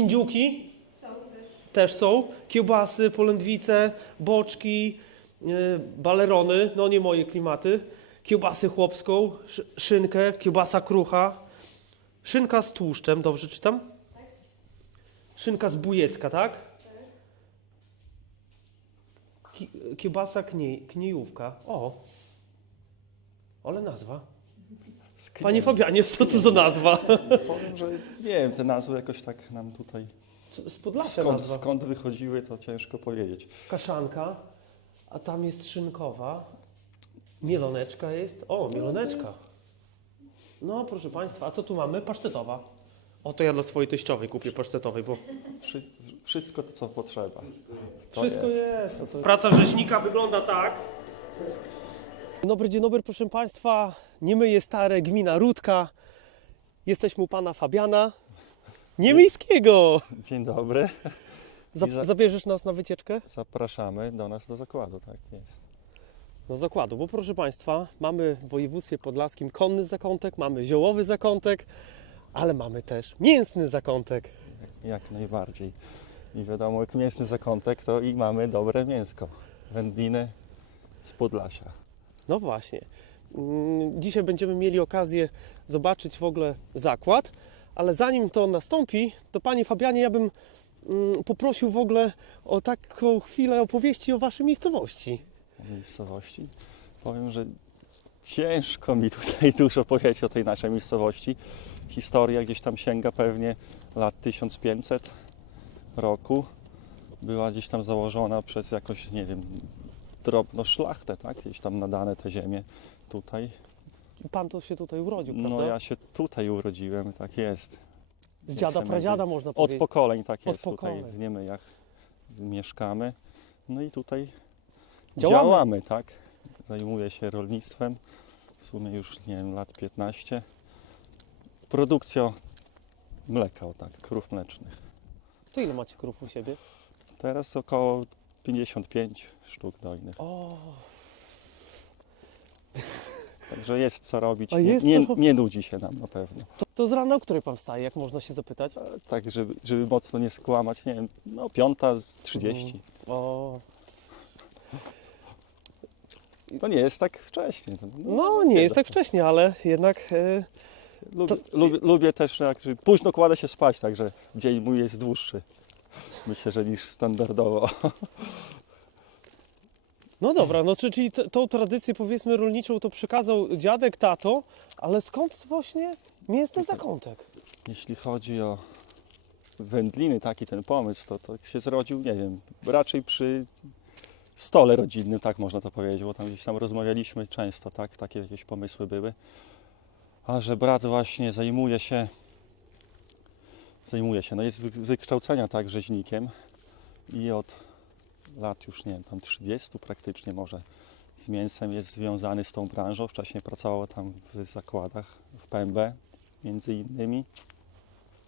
kindziuki Są też. też są, kiełbasy, polędwice, boczki, yy, balerony, no nie moje klimaty, kiełbasę chłopską, szy- szynkę, kiełbasa krucha, szynka z tłuszczem, dobrze czytam? Szynka z bujecka, tak? Ki- Kiełbasa knie, kniejówka. O, ale nazwa. Panie Fabianie, co to za nazwa? Powiem, że nie wiem, te nazwy jakoś tak nam tutaj. Z z Podlasia Skąd, nazwa. skąd wychodziły, to ciężko powiedzieć. Kaszanka, a tam jest szynkowa. Mieloneczka jest. O, mieloneczka. No, proszę Państwa, a co tu mamy? Pasztetowa. O, to ja dla swojej teściowej kupię pasztetowej, bo Wszy, wszystko to, co potrzeba. To wszystko jest. jest. to to... Praca rzeźnika wygląda tak. Dobry, dzień dobry, proszę Państwa. Niemyje Stare, gmina Rudka. Jesteśmy u Pana Fabiana. Niemiejskiego. Dzień dobry. Za- Zabierzesz nas na wycieczkę? Zapraszamy do nas do zakładu, tak jest. do zakładu, bo proszę Państwa, mamy w województwie podlaskim konny zakątek, mamy ziołowy zakątek, ale mamy też mięsny zakątek. Jak najbardziej. I wiadomo, jak mięsny zakątek, to i mamy dobre mięsko. Wędliny z Podlasia. No właśnie. Mm, Dzisiaj będziemy mieli okazję zobaczyć w ogóle zakład, ale zanim to nastąpi, to Panie Fabianie, ja bym mm, poprosił w ogóle o taką chwilę opowieści o Waszej miejscowości. miejscowości. Powiem, że ciężko mi tutaj dużo powiedzieć o tej naszej miejscowości. Historia gdzieś tam sięga pewnie lat 1500 roku. Była gdzieś tam założona przez jakąś, nie wiem, drobną szlachtę, tak? Gdzieś tam nadane te ziemie tutaj. Pan to się tutaj urodził, prawda? No ja się tutaj urodziłem, tak jest. Z dziada, pradziada można Od powiedzieć. pokoleń tak Od jest tutaj pokoleń. w Niemyjach mieszkamy. No i tutaj Działamy. działamy, tak? Zajmuję się rolnictwem. W sumie już nie wiem, lat 15. Produkcją mleka, o tak, krów mlecznych. To ile macie krów u siebie? Teraz około 55 sztuk dojnych. O, Także jest co robić. A Nie, jest nie, co robić. nie nudzi się nam na pewno. to, to z rana o której Pan wstaje, jak można się zapytać? Tak, żeby, żeby mocno nie skłamać, nie wiem, no piąta z 30. O, To nie jest tak wcześnie. no nie jest tak wcześnie, ale jednak e, Lubię, lubię, lubię też, jak późno kładę się spać, także dzień mój jest dłuższy. Myślę, że niż standardowo. no dobra, no czy- czyli t- tą tradycję powiedzmy rolniczą to przekazał dziadek, tato, ale skąd właśnie mięsny zakątek? Jeśli chodzi o wędliny, taki ten pomysł, to, to się zrodził, nie wiem, raczej przy stole rodzinnym, tak można to powiedzieć, bo tam gdzieś tam rozmawialiśmy często, tak, takie jakieś pomysły były. A że brat właśnie zajmuje się, zajmuje się, no jest z wykształcenia tak rzeźnikiem i od lat już, nie wiem, tam 30 praktycznie może z mięsem jest związany z tą branżą. Wcześniej pracował tam w zakładach w PMB między innymi.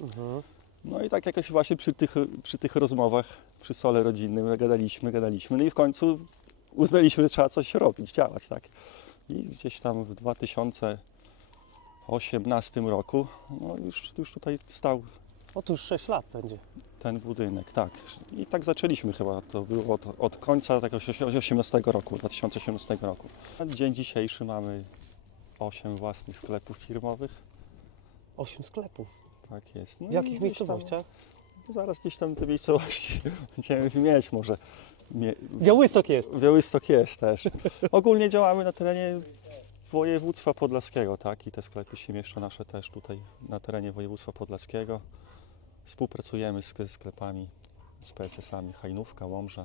Mhm. No i tak jakoś właśnie przy tych, przy tych rozmowach, przy sole rodzinnym gadaliśmy, gadaliśmy. No i w końcu uznaliśmy, że trzeba coś robić, działać, tak. I gdzieś tam w 2018 roku no już, już tutaj stał Otóż 6 lat będzie. ten budynek, tak. I tak zaczęliśmy chyba, to było od, od końca tego 18 roku, 2018 roku. Na dzień dzisiejszy mamy 8 własnych sklepów firmowych. 8 sklepów. Tak jest. No W i jakich gdzieś miejscowościach? Zaraz gdzieś tam te miejscowości będziemy wymieniać może. Mie, Białystok jest. Białystok jest też. Ogólnie działamy na terenie województwa podlaskiego, tak? I te sklepy się mieszczą nasze też tutaj na terenie województwa podlaskiego. Współpracujemy z sk- sklepami, z PSS-ami Hajnówka, Łomża,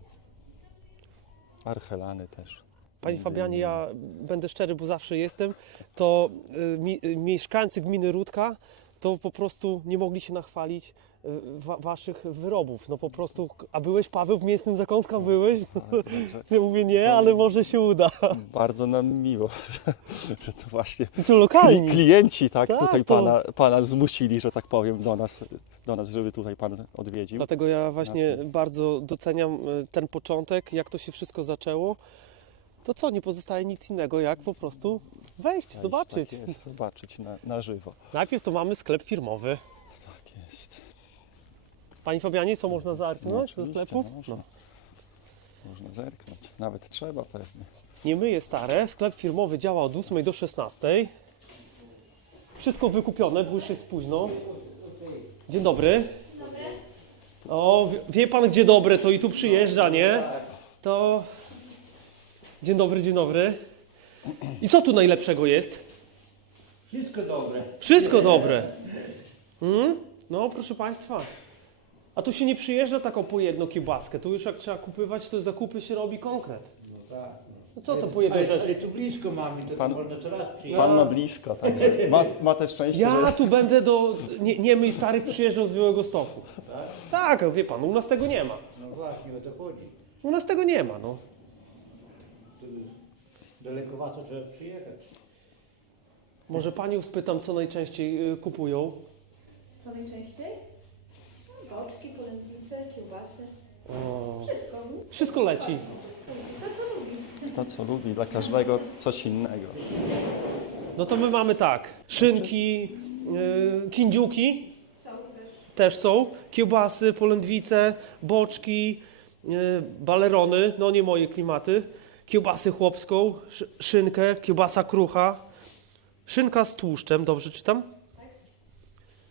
Archelany też. Panie Fabianie, ja będę szczery, bo zawsze jestem, to y, mi, y, mieszkańcy gminy Rudka to po prostu nie mogli się nachwalić wa, waszych wyrobów. No po prostu, a byłeś Paweł w mięsnym zakątkach byłeś? Tak, także Ja mówię nie, ale może się uda. bardzo nam miło, że, to właśnie tu lokalni. Kli- klienci tak, Tak, tutaj to- pana, pana zmusili, że tak powiem, do nas, do nas, żeby tutaj pan odwiedził. Dlatego ja właśnie Jasne. bardzo doceniam y, ten początek, jak to się wszystko zaczęło. To co, nie pozostaje nic innego, jak po prostu wejść, Wejść, zobaczyć. Tak jest, zobaczyć na, na żywo. Najpierw to mamy sklep firmowy. Tak jest. Panie Fabianie, co można zaarknąć do no, Można, można zerknąć. Nawet trzeba pewnie. Nie myje stare. Sklep firmowy działa od 8 do 16. Wszystko wykupione, bo już jest późno. Dzień dobry. O, wie- wie pan gdzie dobre, to i tu przyjeżdża, nie? To. Dzień dobry, dzień dobry. I co tu najlepszego jest? Wszystko dobre. Wszystko dobre. Mm? No, proszę państwa. A tu się nie przyjeżdża taką po jedną kiełbaskę. Tu już jak trzeba kupywać, to zakupy się robi konkret. No tak. No co to po jednej rzeczy? ale tu blisko mamy, to Pan- można coraz przyjechać. Pan ma blisko, także ma, ma też szczęście, Ja że... tu będę do nie, niemy i starych przyjeżdżał z Białego Stoku. Tak, wie pan, u nas tego nie ma. No właśnie, o to chodzi. U nas tego nie ma, no. Tu Dalekowato trzeba przyjechać. Może panią spytam, co najczęściej y, kupują. Co najczęściej? Boczki, polędwice, kiełbasy. O, Wszystko. wszystko leci. To co lubi. To, co lubi, dla każdego coś innego. No to my mamy tak, szynki, y, kindziuki Są też. też są, kiełbasy, polędwice, boczki, y, balerony, no nie moje klimaty, kiełbasy chłopską, szy- szynkę, kiełbasa krucha, szynka z tłuszczem, dobrze czytam?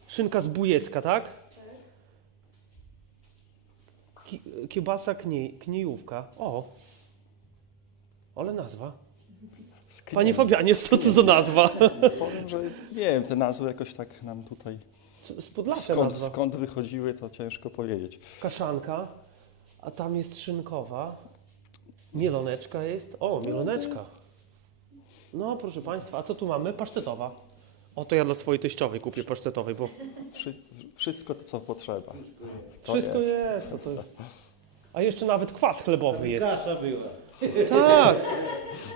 Szynka z bujecka, tak? Ki- Kiełbasa knie, kniejówka. O! Ale nazwa. Panie Fabianie, co to za nazwa? Powiem, że nie wiem, te nazwy jakoś tak nam tutaj... Z Podlasia Skąd, nazwa. skąd wychodziły, to ciężko powiedzieć. Kaszanka, a tam jest szynkowa. Mieloneczka jest. O, mieloneczka. No, proszę Państwa, a co tu mamy? Pasztetowa. O, to ja dla swojej teściowej kupię pasztetowej, bo Wszy, wszystko to, co potrzeba. To wszystko jest. jest. to, to... A jeszcze nawet kwas chlebowy jest. Kasa była. Tak.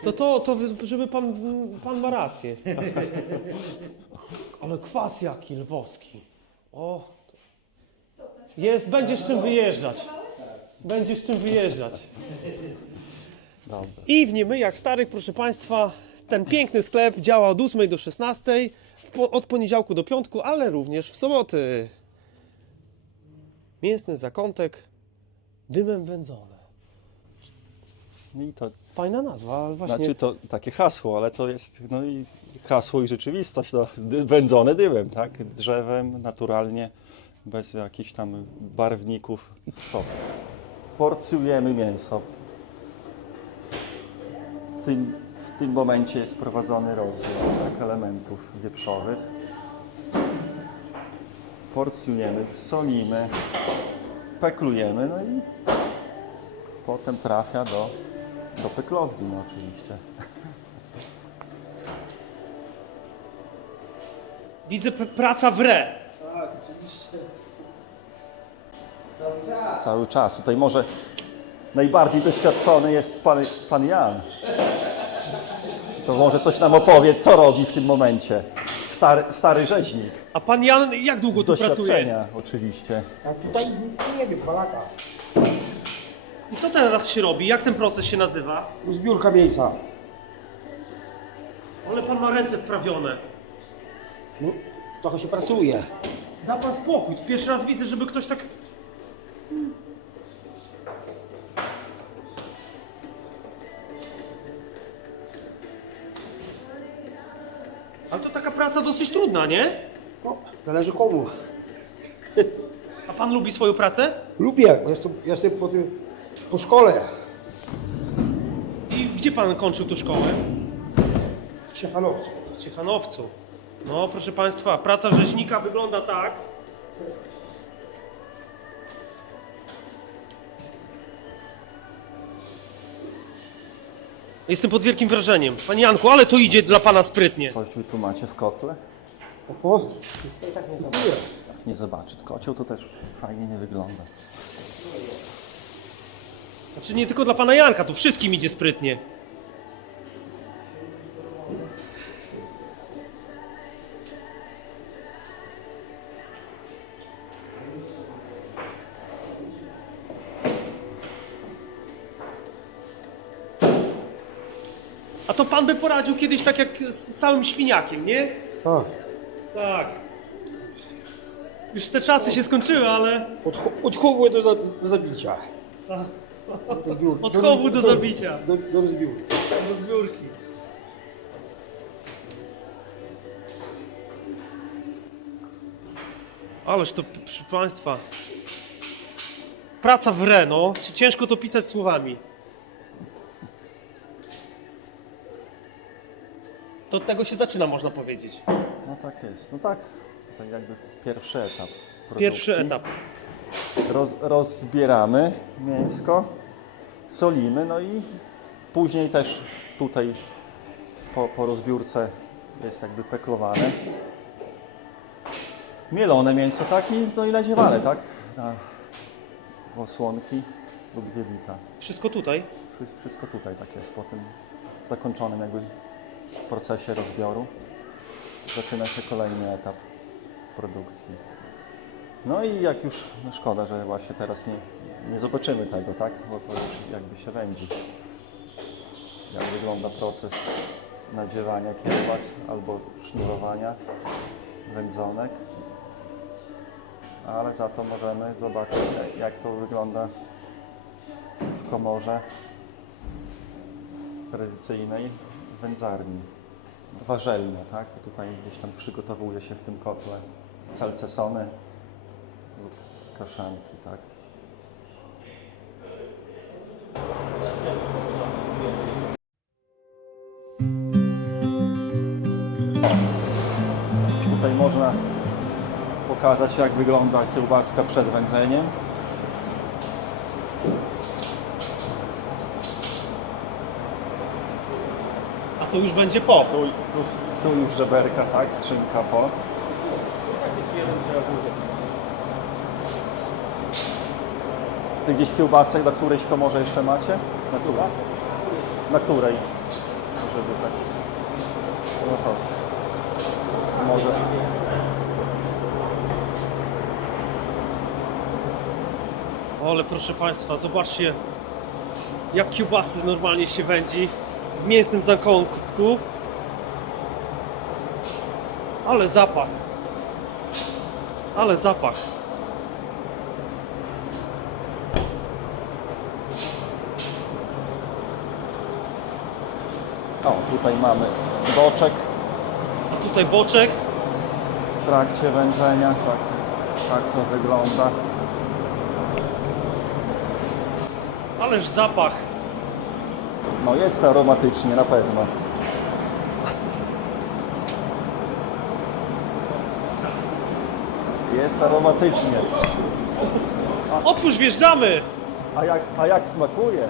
To to, to wy- żeby pan, pan ma rację. Ale kwas jaki lwowski. O. Jest, będzie z czym wyjeżdżać. Będzie z czym wyjeżdżać. Dobra. I w Niemyjach Starych, proszę Państwa, ten piękny sklep działa od 8 do 16, w po- od poniedziałku do piątku, ale również w soboty. Mięsny zakątek, dymem wędzone. I to, Fajna nazwa, ale właśnie... znaczy to takie hasło, ale to jest no i hasło i rzeczywistość, no, dy- wędzone dymem, tak? Drzewem, naturalnie, bez jakichś tam barwników. Co? Porcjujemy mięso. Tym, w tym momencie jest prowadzony rozdział tak, elementów wieprzowych. Porcjujemy, solimy, peklujemy, no i potem trafia do, do peklowni no oczywiście. Widzę praca w re. Tak, oczywiście. Cały czas. Cały czas. Tutaj może najbardziej doświadczony jest pan, pan Jan. To może coś nam opowie, co robi w tym momencie. Stary, stary rzeźnik. A pan Jan jak długo Z tu pracuje? doświadczenia oczywiście. A tutaj nie wiem, palaka. I co teraz się robi? Jak ten proces się nazywa? Zbiórka mięsa. Ale pan ma ręce wprawione. No, trochę się pracuje. Da pan spokój. Pierwszy raz widzę, żeby ktoś tak... Ale to taka praca dosyć trudna, nie? No, zależy komu. A pan lubi swoją pracę? Lubię, bo jestem, jestem po, tym, po szkole I gdzie pan kończył tę szkołę? w Ciechanowcu. W Ciechanowcu. No, proszę państwa, praca rzeźnika wygląda tak. Jestem pod wielkim wrażeniem. Panie Janku, ale to idzie dla pana sprytnie. Coś wy tu macie w kotle? Tak nie zobaczy. Kocioł to też fajnie nie wygląda. Znaczy nie tylko dla pana Janka, tu wszystkim idzie sprytnie. Poradził kiedyś tak jak z całym świniakiem, nie? Tak. Tak. Już te czasy się skończyły, ale Od, od chowu do, za, do zabicia. Do zbiórki. od chowu do zabicia. Do, do rozbiórki. Do zbiórki. Ależ to, proszę Państwa, praca w Reno, ciężko to pisać słowami. To od tego się zaczyna, można powiedzieć. No tak jest. No tak. To jakby pierwszy etap. Pierwszy produkcji. etap. Roz, rozbieramy mięsko, solimy, no i później też tutaj po, po rozbiórce jest jakby peklowane. Mielone mięso tak i, no i nadziewane, tak? Na osłonki lub wielita. Wszystko tutaj. Wszystko, wszystko tutaj tak jest po tym zakończonym jakby procesie rozbioru. Zaczyna się kolejny etap produkcji. No i jak już, no szkoda, że właśnie teraz nie, nie zobaczymy tego, tak? Bo to już jakby się wędzi. Jak wygląda proces nadziewania kiełbas albo sznurowania wędzonek. Ale za to możemy zobaczyć, jak to wygląda w komorze tradycyjnej wędzarni. Warzelnia, tak? Tutaj gdzieś tam przygotowuje się w tym kotle salcesony lub kaszanki, tak? Tutaj można pokazać jak wygląda kiełbaska przed wędzeniem. To już będzie po. Tu, tu, tu już żeberka, tak? Szynka po. Ty gdzieś kiełbasę na którejś komorze jeszcze macie? Na której? Na której? Żeby tak. No to. Może. O, ale proszę Państwa, zobaczcie jak kiełbasy normalnie się wędzi w mięsnym zakątku. Ale zapach. Ale zapach. O, tutaj mamy boczek A tutaj boczek. w trakcie wędzenia. Tak, tak to wygląda. Ależ zapach. No jest aromatycznie na pewno. Jest aromatycznie. Otwórz, wjeżdżamy! A jak, a jak smakuje?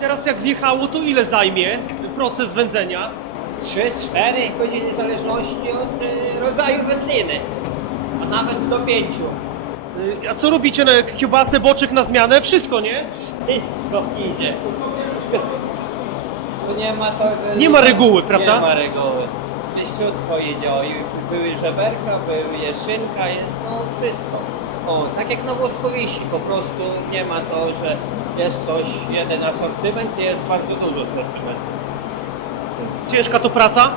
Teraz jak wjechało, to ile zajmie proces wędzenia? 3-4 godziny w zależności od y, rodzaju wędliny, a nawet do 5. Y, A co robicie na kiełbasę, boczek na zmianę? Wszystko, nie? Wszystko idzie. Tu nie ma to... Nie ma reguły, prawda? Nie ma reguły. Czyściutko idzie. O, i były żeberka, były jeszynka, jest no wszystko. O, tak jak na włoskowiści, po prostu nie ma to, że jest coś, jeden asortyment, jest bardzo dużo asortymentu. Ciężka to praca?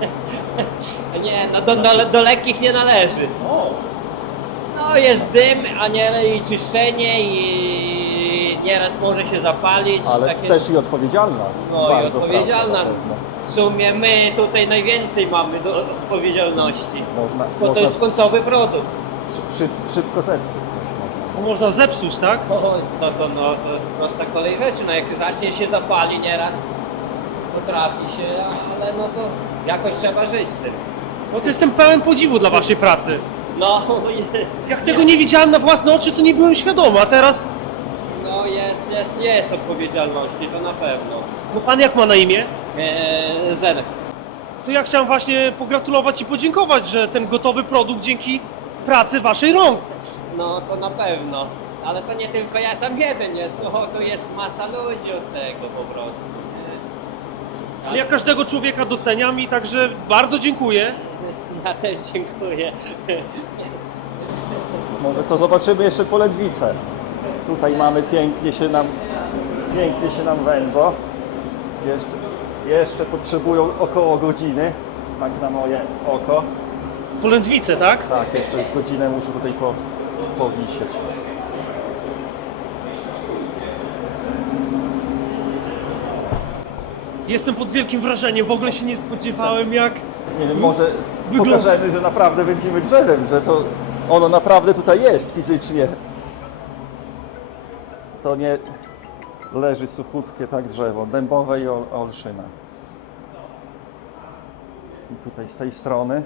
Nie, no do, do, do lekkich nie należy. O! No jest dym, a nie i czyszczenie i nieraz może się zapalić. ale takie- też i odpowiedzialna. no i Bardzo odpowiedzialna. praca na pewno. W sumie my tutaj najwięcej mamy do odpowiedzialności, Można, bo to można jest końcowy produkt. szy- szy- szybko zepsuć coś można. To można zepsuć, tak? No to no to prosta kolej rzeczy, no jak zacznie się zapali nieraz, potrafi się, ale no to jakoś trzeba żyć z tym. No to jestem pełen podziwu dla waszej pracy. No, Jak tego nie widziałem na własne oczy, to nie byłem świadomy, a teraz... no jest, jest, jest odpowiedzialności, to na pewno. No pan jak ma na imię? Eee, Zenek. To ja chciałem właśnie pogratulować i podziękować, że ten gotowy produkt dzięki pracy waszej rąk. No to na pewno. Ale to nie tylko ja sam jeden jest, no tu jest masa ludzi od tego po prostu. Ja każdego człowieka doceniam i także bardzo dziękuję. Ja też dziękuję. Może co zobaczymy jeszcze polędwicę. Tutaj mamy pięknie się nam pięknie się nam wędzą. Jeszcze, jeszcze potrzebują około godziny, tak na moje oko. Polędwice, tak? Tak, jeszcze z godzinę muszę tutaj po, powisieć. Jestem pod wielkim wrażeniem, w ogóle się nie spodziewałem jak... Nie wiem, może Wygląda- pokażemy, że naprawdę będziemy drzewem, że to ono naprawdę tutaj jest fizycznie. To nie leży suchutkie tak drzewo, dębowe i ol, olszyna. I tutaj z tej strony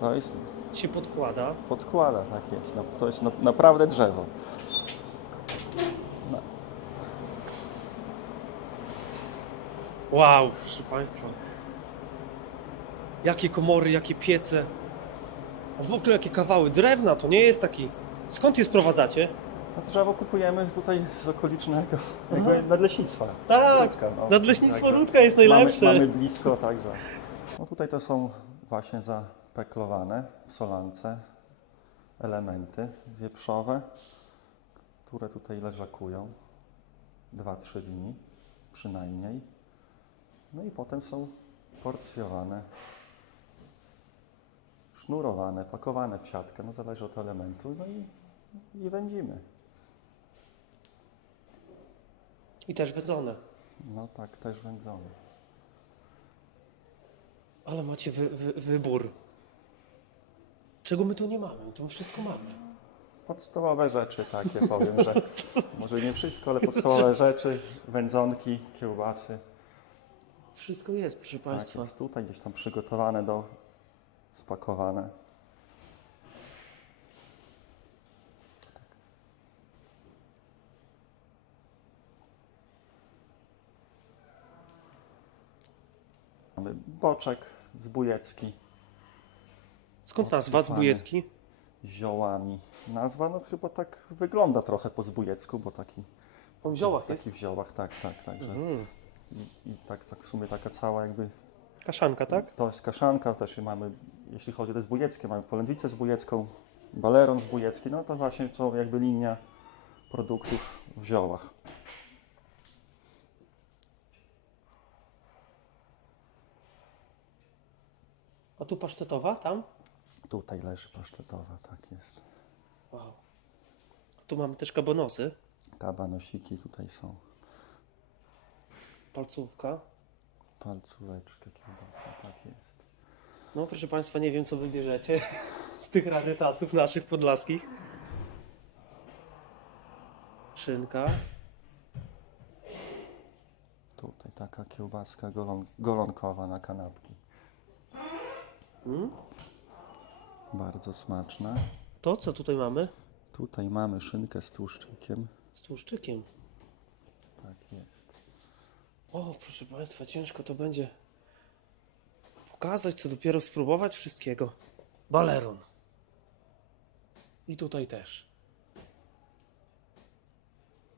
to jest się podkłada. podkłada, tak jest. No, to jest no, naprawdę drzewo. Wow, proszę Państwa. Jakie komory, jakie piece. A w ogóle jakie kawały drewna, to nie jest taki... Skąd je sprowadzacie? No, drzewo kupujemy tutaj z okolicznego jakby nadleśnictwa. Tak, Rudka, no. nadleśnictwo Także Rudka jest najlepsze. Mamy, mamy blisko, także. No tutaj to są właśnie zapeklowane w solance elementy wieprzowe, które tutaj leżakują 2-3 dni przynajmniej. No i potem są porcjowane, sznurowane, pakowane w siatkę, no zależy od elementu, no i, i wędzimy. I też wedzone. No tak, też wędzone. Ale macie wy, wy, wybór. Czego my tu nie mamy? My tu wszystko mamy. Podstawowe rzeczy takie powiem, że może nie wszystko, ale podstawowe rzeczy, wędzonki, kiełbasy. Wszystko jest, proszę Tak, Państwa. jest tutaj gdzieś tam przygotowane do spakowane. Mamy boczek zbójecki Skąd nazwa Zbójecki? z ziołami. Nazwa no chyba tak wygląda trochę po zbójecku, bo taki On w ziołach jest. Taki w ziołach, tak, tak, także. Mm. I, I tak, tak w sumie taka cała jakby, Kaszanka, tak? to jest kaszanka, też mamy, jeśli chodzi o te zbójeckie, mamy polędwicę zbójecką, baleron zbójecki, no to właśnie są jakby linia produktów w ziołach. A tu pasztetowa, tam? Tutaj leży pasztetowa, tak jest. Wow. Tu mamy też kabanosy. Kabanosiki tutaj są, Palcówka. palcóweczkę, kiełbasa, tak jest. No proszę Państwa, nie wiem co wybierzecie z tych rarytasów naszych podlaskich. Szynka. Tutaj taka kiełbaska golon, golonkowa na kanapki. Mm. Bardzo smaczna. To co tutaj mamy? Tutaj mamy szynkę z tłuszczykiem. Z tłuszczykiem. O, proszę Państwa, ciężko to będzie pokazać, co dopiero spróbować wszystkiego. Baleron. I tutaj też.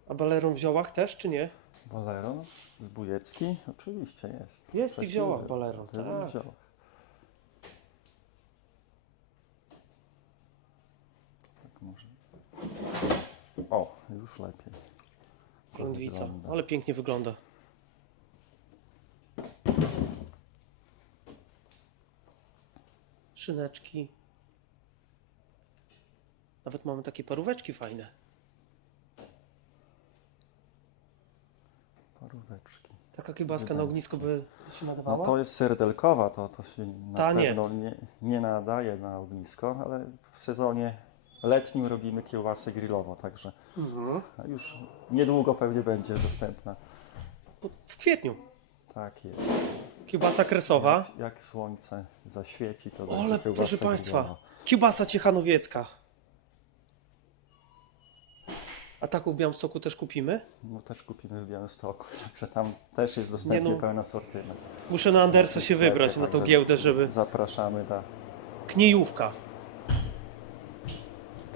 A baleron w ziołach też, czy nie? Baleron zbójecki? Oczywiście jest. Jest i w ziołach baleron, tak. ziołach. Tak może. O, już lepiej. Wygląda. Ale pięknie wygląda. Szyneczki. Nawet mamy takie paróweczki fajne. Paróweczki. Taka kiełbaska na ognisku by się nadawała? No to jest serdelkowa, to, to się na Ta nie. pewno nie, nie nadaje na ognisko, ale w sezonie letnim robimy kiełbasę grillową, także Mhm. już niedługo pewnie będzie dostępna. W kwietniu. Tak jest. Kiełbasa kresowa. Jak, jak słońce zaświeci, to będzie Ale kiełbasa proszę Państwa, kiełbasa ciechanowiecka. A taką w Białymstoku też kupimy? No też kupimy w Białymstoku, także tam też jest dostępny Nie no. pełen asortyment. Muszę na Andersa się wybrać, na tą Także giełdę, żeby... Zapraszamy na Kniejówka.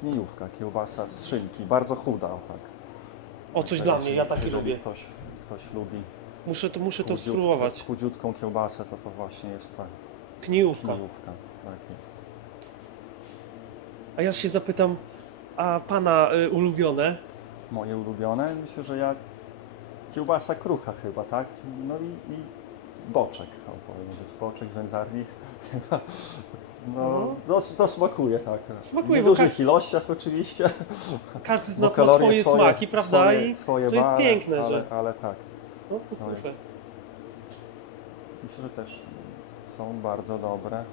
kniejówka, kiełbasa z szynki, bardzo chuda, o tak. O, coś dla mnie, ja jeżeli lubię. Ktoś, ktoś lubi Muszę to, muszę to spróbować. chudziutką kiełbasę, to to właśnie jest ta Kniejówka. kniejówka. Tak jest. A ja się zapytam, a pana y, ulubione? moje ulubione. Myślę, że ja kiełbasa krucha chyba, tak? No i, i boczek, o, powinien być boczek z wędzarni. No, no, to smakuje, tak. Smakuje, w bo dużych ilościach oczywiście. Każdy z nas ma kalorie swoje, smaki, prawda? Swoje, I swoje to jest piękne, ale, że. Ale tak, No to super. myślę, że też są bardzo dobre.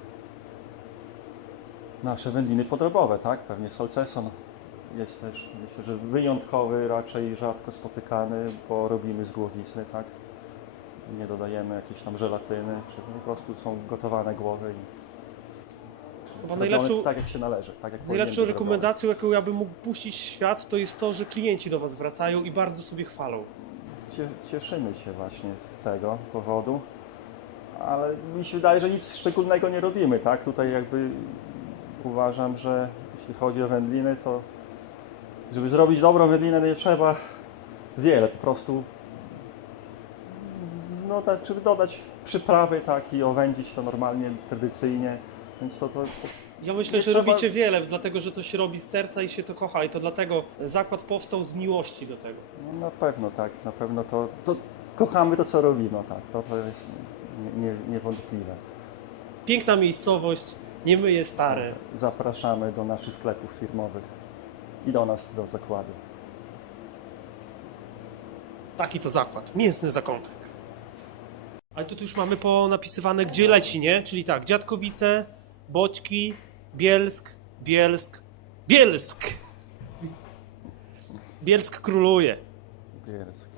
Nasze wędliny podrobowe, tak? Pewnie salceson jest też, myślę, że wyjątkowy, raczej rzadko spotykany, bo robimy z głowizny, tak? Nie dodajemy jakiejś tam żelatyny, czy po prostu są gotowane głowy i Chyba najlepszą- tak jak się należy, tak jak Najlepszą rekomendacją, jaką ja bym mógł puścić w świat, to jest to, że klienci do Was wracają i bardzo sobie chwalą. Cie- Cieszymy się właśnie z tego powodu, ale mi się wydaje, że nic szczególnego nie robimy, tak? Tutaj jakby uważam, że jeśli chodzi o wędliny, to żeby zrobić dobrą wędlinę nie trzeba wiele, po prostu no tak, żeby dodać przyprawy, tak, i owędzić to normalnie, tradycyjnie, więc to, to, to Ja myślę, że trzeba- robicie wiele, dlatego że to się robi z serca i się to kocha i to dlatego zakład powstał z miłości do tego. no, na pewno tak, na pewno to, to kochamy to, co robimy, tak, to, to jest nie, nie, niewątpliwe. Piękna miejscowość, nie myje stare. Zapraszamy do naszych sklepów firmowych i do nas do zakładu. Taki to zakład, mięsny zakątek. Ale tu już mamy ponapisywane, gdzie leci, nie? Czyli tak, Dziadkowice, Boćki, Bielsk, Bielsk, Bielsk! Bielsk króluje. Bielsk.